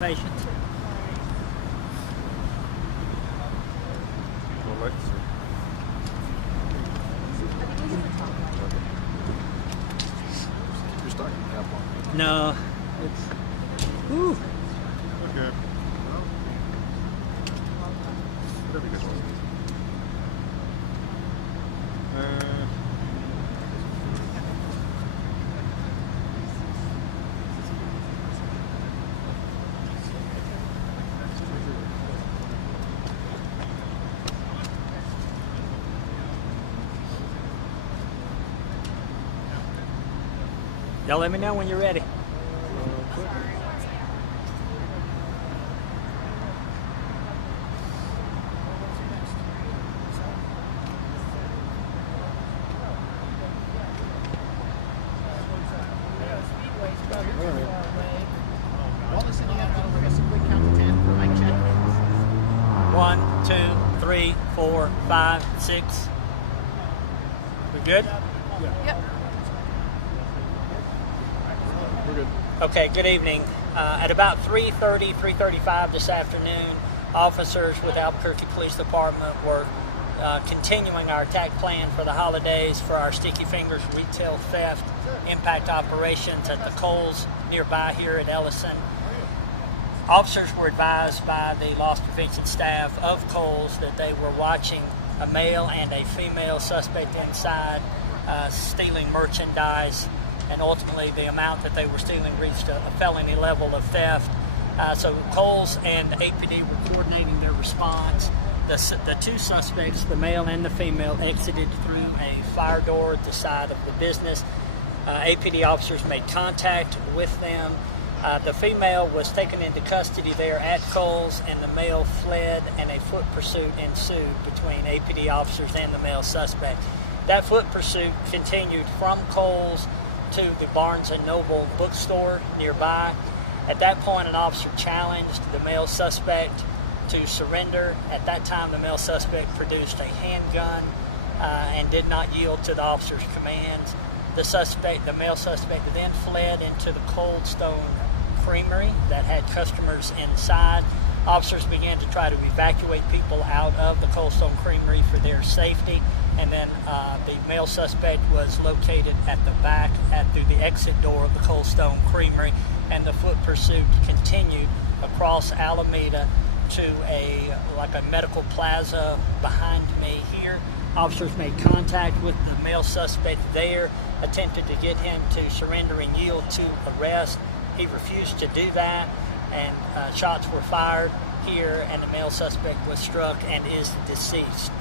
Patience. Your stocking cap on. No, it's. Whew. Okay. That'd be good one. Y'all let me know when you're ready. Ellison, you have to bring us a quick count to 10 for mic check. 1, 2, 3, 4, 5, 6. We good? Yep. We're good. Okay, good evening. At about 3:30, 3:35 this afternoon, officers with Albuquerque Police Department were continuing our attack plan for the holidays for our Sticky Fingers retail theft impact operations at the Kohl's nearby here at Ellison. Officers were advised by the loss prevention staff of Kohl's that they were watching a male and a female suspect inside stealing merchandise, and ultimately the amount that they were stealing reached a felony level of theft. So Kohl's and APD were coordinating their response. The two suspects, the male and the female, exited through a fire door at the side of the business. APD officers made contact with them. The female was taken into custody there at Kohl's, and the male fled, and a foot pursuit ensued between APD officers and the male suspect. That foot pursuit continued from Kohl's to the Barnes & Noble bookstore nearby. At that point, an officer challenged the male suspect to surrender. At that time, the male suspect produced a handgun and did not yield to the officer's commands. The male suspect then fled into the Cold Stone Creamery that had customers inside. Officers began to try to evacuate people out of the Cold Stone Creamery for their safety, and then the male suspect was located at the back through the exit door of the Cold Stone Creamery, and the foot pursuit continued across Alameda to a medical plaza behind me here. Officers made contact with the male suspect there, attempted to get him to surrender and yield to arrest. He refused to do that, and shots were fired here, and the male suspect was struck and is deceased.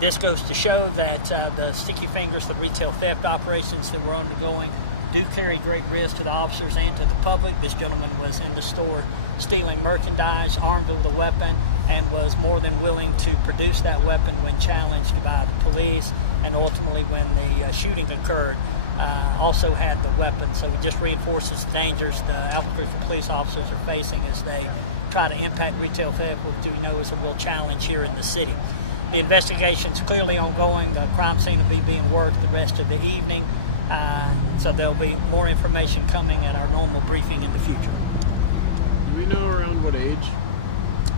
This goes to show that the Sticky Fingers, the retail theft operations that were undergoing, do carry great risk to the officers and to the public. This gentleman was in the store stealing merchandise, armed with a weapon, and was more than willing to produce that weapon when challenged by the police, and ultimately when the shooting occurred, also had the weapon. So it just reinforces the dangers the Albuquerque police officers are facing as they try to impact retail theft, which we know is a real challenge here in the city. The investigation's clearly ongoing. The crime scene will be being worked the rest of the evening, so there'll be more information coming at our normal briefing in the future. Do we know around what age?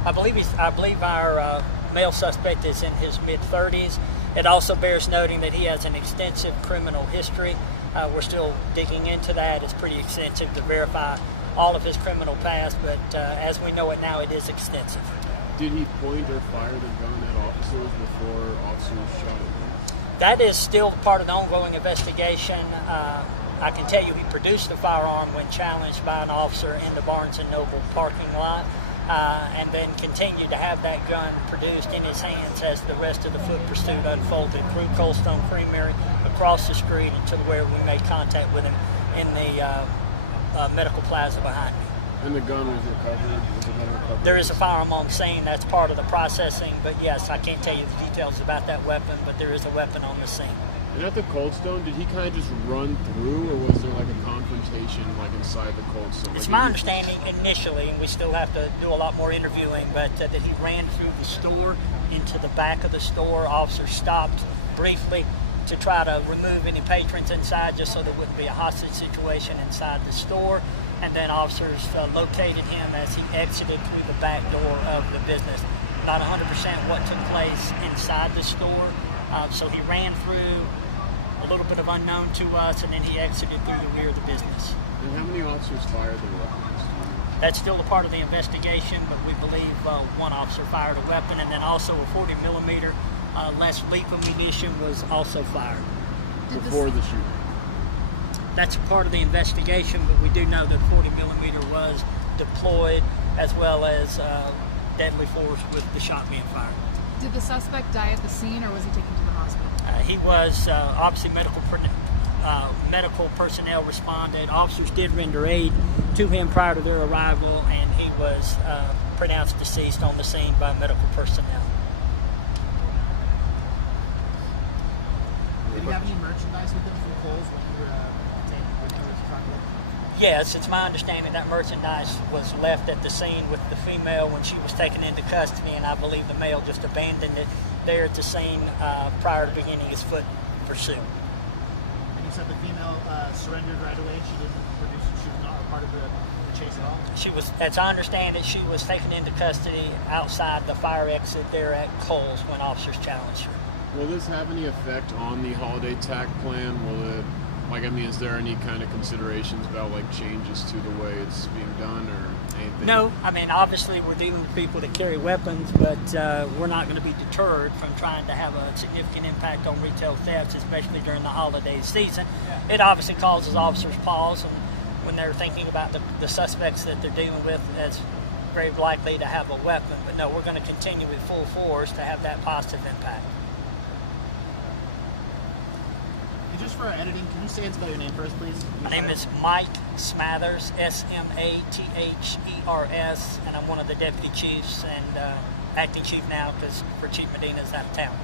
I believe our male suspect is in his mid-30s. It also bears noting that he has an extensive criminal history. We're still digging into that. It's pretty extensive to verify all of his criminal past, but as we know it now, it is extensive. Did he point or fire the gun at officers before officers shot at him? That is still part of the ongoing investigation. I can tell you he produced the firearm when challenged by an officer in the Barnes & Noble parking lot, and then continued to have that gun produced in his hands as the rest of the foot pursuit unfolded through Cold Stone Creamery, across the street, until where we made contact with him in the medical plaza behind me. And the gun was recovered? Was the gun recovered? There is a firearm on scene. That's part of the processing, but yes, I can't tell you the details about that weapon, but there is a weapon on the scene. And at the Cold Stone, did he kind of just run through, or was there like a confrontation like inside the Cold Stone? It's my understanding initially, and we still have to do a lot more interviewing, but that he ran through the store into the back of the store. Officers stopped briefly to try to remove any patrons inside, just so there wouldn't be a hostage situation inside the store. and then officers located him as he exited through the back door of the business. Not 100% what took place inside the store, so he ran through, a little bit of unknown to us, and then he exited through the rear of the business. And how many officers fired their weapons? That's still a part of the investigation, but we believe one officer fired a weapon, and then also a 40 millimeter less lethal munition was also fired. Before the shooting? That's a part of the investigation, but we do know that 40 millimeter was deployed, as well as deadly force with the shot being fired. Did the suspect die at the scene, or was he taken to the hospital? He was obviously medical personnel responded. Officers did render aid to him prior to their arrival, and he was pronounced deceased on the scene by medical personnel. Did you have any merchandise with him from Kohl's when you were detained with his truck? Yes, it's my understanding that merchandise was left at the scene with the female when she was taken into custody, and I believe the male just abandoned it there at the scene prior to beginning his foot pursuit. And you said the female surrendered right away. She didn't produce. She was not a part of the chase at all. She was, as I understand it, she was taken into custody outside the fire exit there at Kohl's when officers challenged her. Will this have any effect on the holiday tack plan? Will it, is there any kind of considerations about changes to the way it's being done or anything? No, obviously we're dealing with people that carry weapons, but we're not going to be deterred from trying to have a significant impact on retail thefts, especially during the holiday season. Yeah. It obviously causes officers pause when they're thinking about the suspects that they're dealing with as very likely to have a weapon. But no, we're going to continue with full force to have that positive impact. Just for our editing, can you say and spell your name first, please? My name is Mike Smathers, Smathers, and I'm one of the deputy chiefs and acting chief now because Chief Medina is out of town.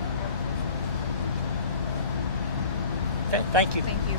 Okay, thank you. Thank you.